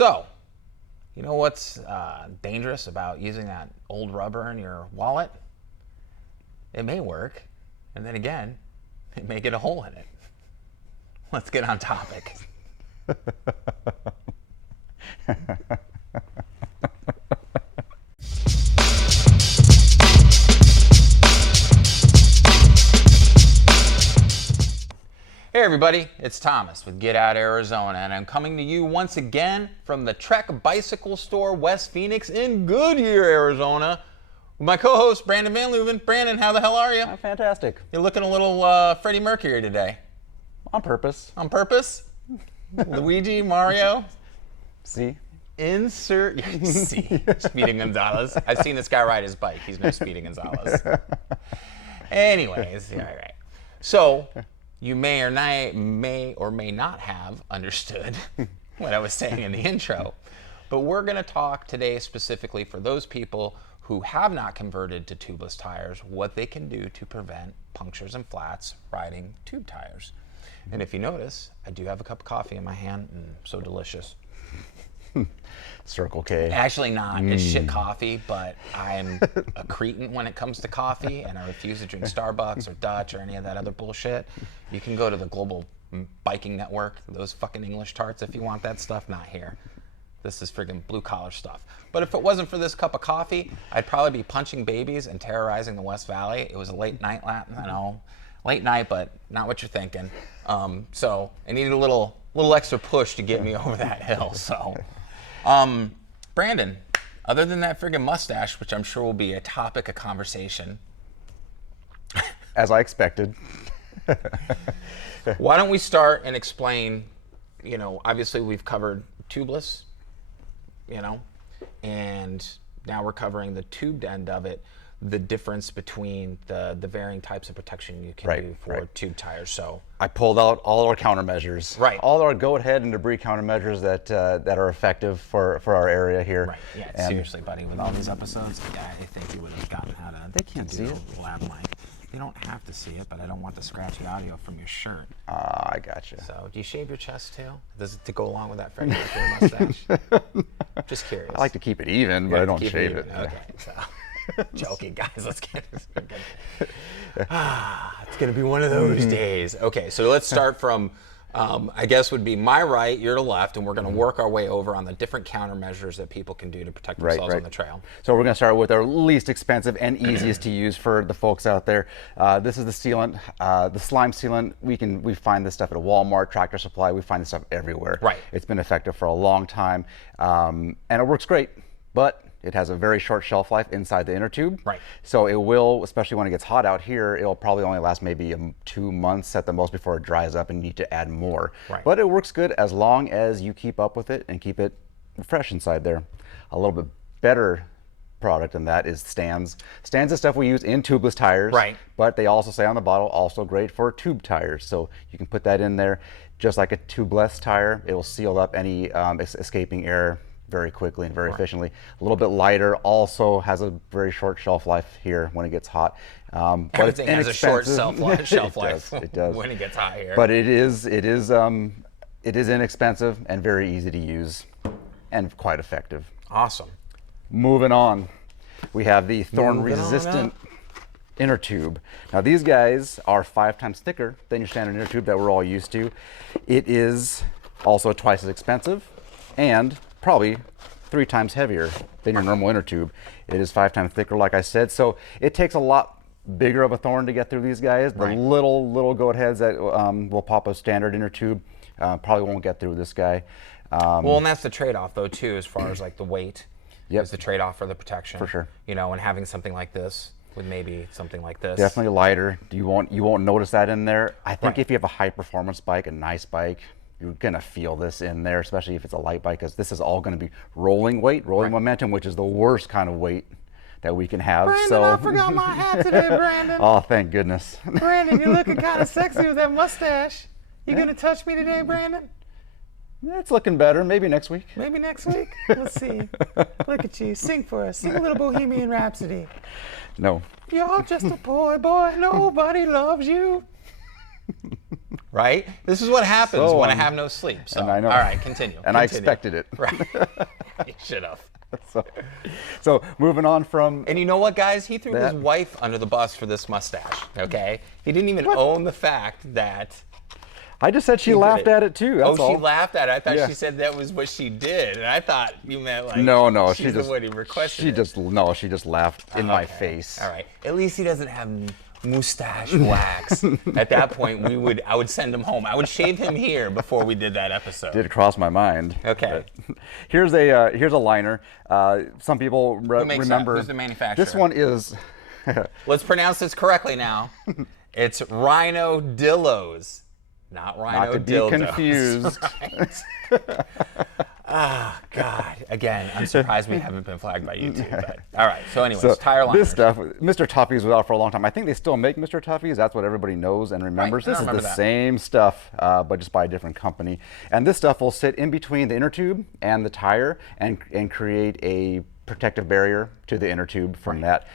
So, you know what's dangerous about using that old rubber in your wallet? It may work, and then again, it may get a hole in it. Let's get on topic. Hey everybody, it's Thomas with Get Out Arizona, and I'm coming to you once again from the Trek Bicycle Store, West Phoenix in Goodyear, Arizona, with my co-host Brandon Van Leuven. Brandon, how the hell are you? I'm fantastic. You're looking a little Freddie Mercury today. On purpose. On purpose? Luigi, Mario? See? Insert C. Speedy Gonzalez. I've seen this guy ride his bike. He's no Speedy Gonzalez. Anyways, all right. So, you may or may not have understood what I was saying in the intro, but we're going to talk today specifically for those people who have not converted to tubeless tires, what they can do to prevent punctures and flats riding tube tires. And if you notice, I do have a cup of coffee in my hand, so delicious. Circle K. Actually not. It's shit coffee, but I'm a cretin when it comes to coffee, and I refuse to drink Starbucks or Dutch or any of that other bullshit. You can go to the Global Biking Network, those fucking English tarts, if you want that stuff. Not here. This is friggin' blue collar stuff. But if it wasn't for this cup of coffee, I'd probably be punching babies and terrorizing the West Valley. It was a late night, late night, but not what you're thinking. So I needed a little extra push to get me over that hill. So. Brandon, other than that friggin' mustache, which I'm sure will be a topic of conversation. As I expected. Why don't we start and explain, obviously we've covered tubeless, and now we're covering the tubed end of it, the difference between the varying types of protection you can do for tube tires. So I pulled out all our countermeasures. Right. All our goat head and debris countermeasures that are effective for our area here. Right. Yeah. And seriously, buddy, with all these episodes, I think you would have gotten how to. They can't see it. Lab mic. They don't have to see it, but I don't want the scratchy audio from your shirt. I gotcha. So, do you shave your chest too? Does it to go along with that Freddie Mercury mustache? Just curious. I like to keep it even, but I don't shave it. Okay. So. Joking, guys. Let's get this. It's gonna be one of those days. Okay, so let's start from, I guess would be my right, your to left, and we're gonna work our way over on the different countermeasures that people can do to protect themselves on the trail. So we're gonna start with our least expensive and easiest to use for the folks out there. This is the sealant, the slime sealant. We find this stuff at a Walmart, Tractor Supply. We find this stuff everywhere. Right. It's been effective for a long time, and it works great, but it has a very short shelf life inside the inner tube. Right. So it will, especially when it gets hot out here, it'll probably only last maybe 2 months at the most before it dries up and you need to add more. Right. But it works good as long as you keep up with it and keep it fresh inside there. A little bit better product than that is stands. Stands is stuff we use in tubeless tires. Right. But they also say on the bottle, also great for tube tires. So you can put that in there. Just like a tubeless tire, it will seal up any escaping air very quickly and very efficiently. A little bit lighter, also has a very short shelf life here when it gets hot. But everything has a short shelf life it does. when it gets hot here. But it is inexpensive and very easy to use and quite effective. Awesome. Moving on, we have the Thorn resistant inner tube. Now these guys are 5 times thicker than your standard inner tube that we're all used to. It is also twice as expensive and probably 3 times heavier than your normal inner tube. It is 5 times thicker, like I said, so it takes a lot bigger of a thorn to get through these guys. The little goat heads that will pop a standard inner tube probably won't get through this guy. Well, and that's the trade-off though too, as far as like the weight. Yep. Is the trade-off for the protection. For sure. And having something like this with maybe something like this. Definitely lighter. You won't notice that in there. I think if you have a high performance bike, a nice bike, you're gonna feel this in there, especially if it's a light bike, because this is all gonna be rolling weight, rolling momentum, which is the worst kind of weight that we can have. Brandon, I forgot my hat today, Brandon. Oh, thank goodness. Brandon, you're looking kind of sexy with that mustache. You gonna touch me today, Brandon? It's looking better. Maybe next week. Maybe next week? Let's see. Look at you. Sing for us. Sing a little Bohemian Rhapsody. No. You're just a poor boy. Nobody loves you. Right? This is what happens when I have no sleep. So, and I know. All right, continue. And I expected it. Right. You should have. So moving on from. And you know what, guys? He threw his wife under the bus for this mustache, okay? He didn't even own the fact that... I just said she laughed at it too. That's all. She laughed at it. I thought she said that was what she did, and I thought you meant like no, she's the one who requested she just laughed in my face. All right. At least he doesn't have mustache wax. At that point, I would send him home. I would shave him here before we did that episode. Did cross my mind. Okay. Here's a liner. Some people remember. Who's the manufacturer? This one is. Let's pronounce this correctly now. It's Rhino Dillos. Not Rhino Not to be dildos. confused. Right. Oh, God. Again, I'm surprised we haven't been flagged by YouTube. But, all right. So anyways, tire liners. This stuff, Mr. Tuffy's was out for a long time. I think they still make Mr. Tuffy's. That's what everybody knows and remembers. Right. This is the same stuff, but just by a different company. And this stuff will sit in between the inner tube and the tire and create a protective barrier to the inner tube from that.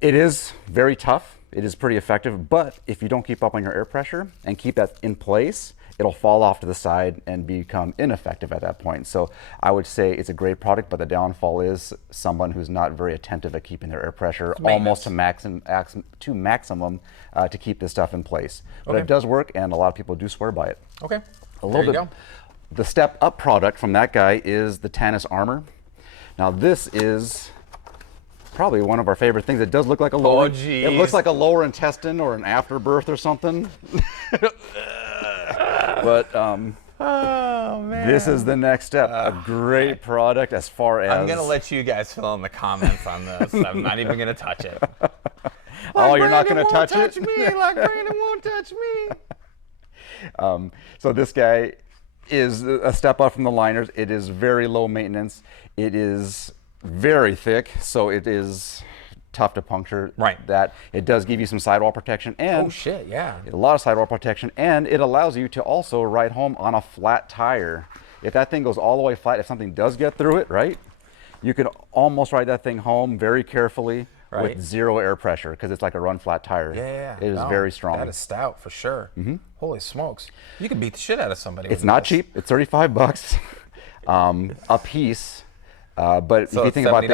It is very tough. It is pretty effective, but if you don't keep up on your air pressure and keep that in place, it'll fall off to the side and become ineffective at that point. So I would say it's a great product, but the downfall is someone who's not very attentive at keeping their air pressure almost to maximum to keep this stuff in place. But it does work, and a lot of people do swear by it. Okay. A little bit. The step up product from that guy is the Tannis Armor. Now this is probably one of our favorite things. It does look like a lower. Oh, geez. It looks like a lower intestine or an afterbirth or something. But oh man, this is the next step. A great product as far as. I'm gonna let you guys fill in the comments on this. I'm not even gonna touch it. Oh, you're not gonna touch it? Me like Brandon won't touch me. So this guy is a step up from the liners. It is very low maintenance. It is very thick, so it is tough to puncture. Right. That it does give you some sidewall protection and a lot of sidewall protection, and it allows you to also ride home on a flat tire. If that thing goes all the way flat, if something does get through it, right, you could almost ride that thing home very carefully with zero air pressure because it's like a run flat tire. Yeah. It is very strong. That is stout for sure. Holy smokes. You could beat the shit out of somebody. It's not cheap. It's $35 a piece. But so if you think about if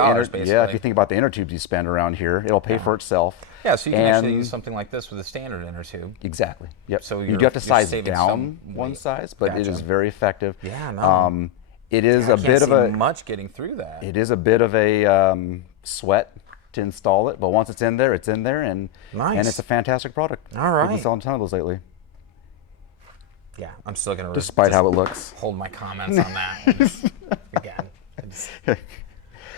you think about the inner tubes you spend around here, it'll pay for itself. Yeah, so you can actually use something like this with a standard inner tube. Exactly. Yep. So you do have to size down one size, but it is very effective. Yeah, no. It is a bit of a much getting through that. It is a bit of a sweat to install it, but once it's in there, and it's a fantastic product. All right. We've been selling a ton of those lately. Yeah, I'm still gonna despite how it looks. Hold my comments on that again.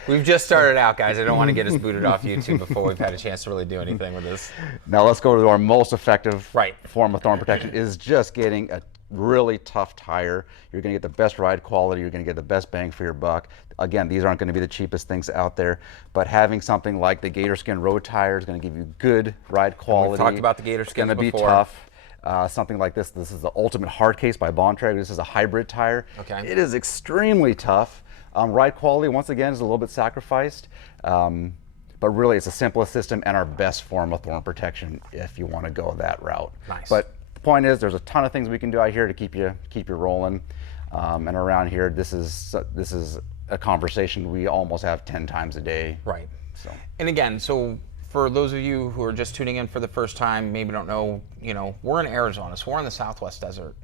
We've just started out, guys. I don't want to get us booted off YouTube before we've had a chance to really do anything with this. Now let's go to our most effective form of thorn protection is just getting a really tough tire. You're going to get the best ride quality. You're going to get the best bang for your buck. Again, these aren't going to be the cheapest things out there, but having something like the Gator Skin road tire is going to give you good ride quality. We've talked about the Gator Skin before. It's going to be tough. Something like this is the Ultimate Hard Case by Bontrager. This is a hybrid tire. Okay. It is extremely tough. Ride quality, once again, is a little bit sacrificed, but really it's the simplest system and our best form of thorn protection if you want to go that route. Nice. But the point is, there's a ton of things we can do out here to keep you rolling, and around here, this is a conversation we almost have 10 times a day. Right. So. And again, so for those of you who are just tuning in for the first time, maybe don't know, we're in Arizona, so we're in the Southwest desert.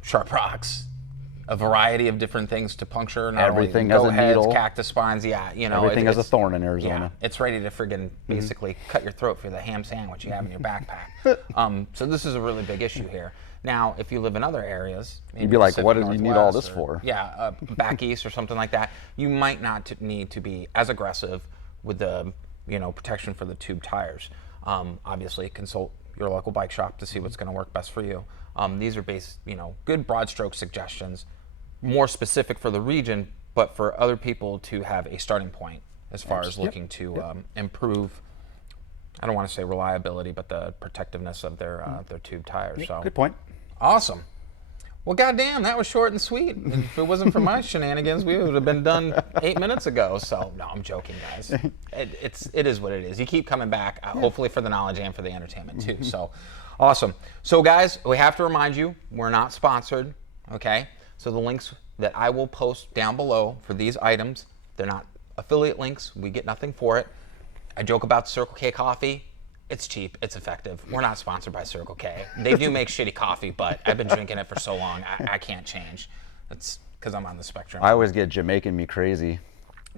Sharp rocks. A variety of different things to puncture. Everything has a needle. Cactus spines, everything has a thorn in Arizona. Yeah, it's ready to friggin' basically cut your throat for the ham sandwich you have in your backpack. So this is a really big issue here. Now, if you live in other areas, you'd be like, what do you need all this for? Yeah, back east or something like that. You might not need to be as aggressive with the protection for the tube tires. Obviously, consult your local bike shop to see what's going to work best for you. These are good broad stroke suggestions, more specific for the region, but for other people to have a starting point as far as looking to improve, I don't want to say reliability, but the protectiveness of their tube tires. So good point. Awesome. Well, goddamn, that was short and sweet. If it wasn't for my shenanigans, we would have been done 8 minutes ago. So, no, I'm joking, guys. It is what it is. You keep coming back, hopefully for the knowledge and for the entertainment, too. So, awesome. So, guys, we have to remind you, we're not sponsored, okay? So, the links that I will post down below for these items, they're not affiliate links. We get nothing for it. I joke about Circle K coffee. It's cheap. It's effective. We're not sponsored by Circle K. They do make shitty coffee, but I've been drinking it for so long, I can't change. That's because I'm on the spectrum. I always get Jamaican me crazy.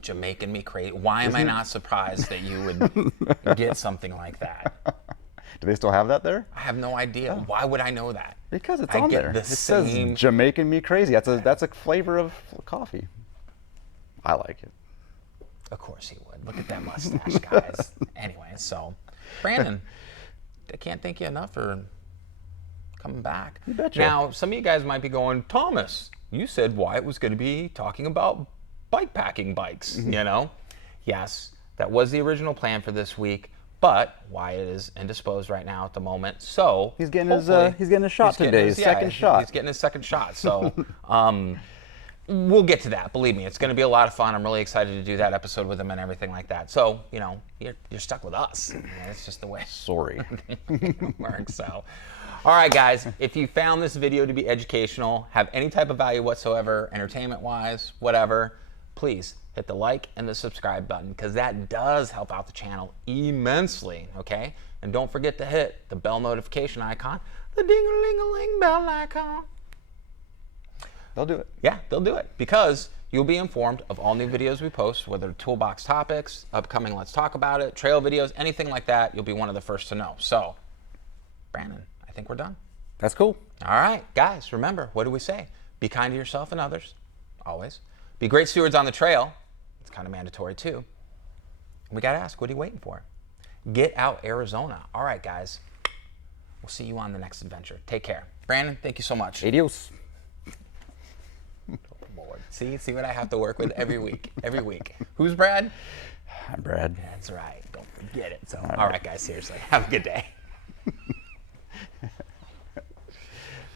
Jamaican me crazy. Why am I not surprised that you would get something like that? Do they still have that there? I have no idea. Oh. Why would I know that? Because it's on there. It says Jamaican me crazy. That's a flavor of coffee. I like it. Of course he would. Look at that mustache, guys. Anyway, so Brandon, I can't thank you enough for coming back. You betcha. Now, some of you guys might be going, Thomas, you said Wyatt was going to be talking about bike packing bikes, you know? Yes, that was the original plan for this week, but Wyatt is indisposed right now at the moment, so he's getting his shot today, his second shot. He's getting his second shot, so we'll get to that. Believe me, it's going to be a lot of fun. I'm really excited to do that episode with him and everything like that. So, you know, you're stuck with us. It's just the way. Sorry. It works. So, all right, guys. If you found this video to be educational, have any type of value whatsoever, entertainment-wise, whatever, please hit the like and the subscribe button because that does help out the channel immensely. Okay, and don't forget to hit the bell notification icon, the ding-a-ling-a-ling bell icon. They'll do it. Yeah, they'll do it because you'll be informed of all new videos we post, whether Toolbox topics, upcoming Let's Talk About It, trail videos, anything like that. You'll be one of the first to know. So, Brandon, I think we're done. That's cool. All right, guys, remember, what do we say? Be kind to yourself and others, always. Be great stewards on the trail. It's kind of mandatory, too. We got to ask, what are you waiting for? Get out Arizona. All right, guys. We'll see you on the next adventure. Take care. Brandon, thank you so much. Adios. See what I have to work with every week. Every week. Who's Brad? I'm Brad. That's right. Don't forget it. So, all right, guys, seriously. Have a good day.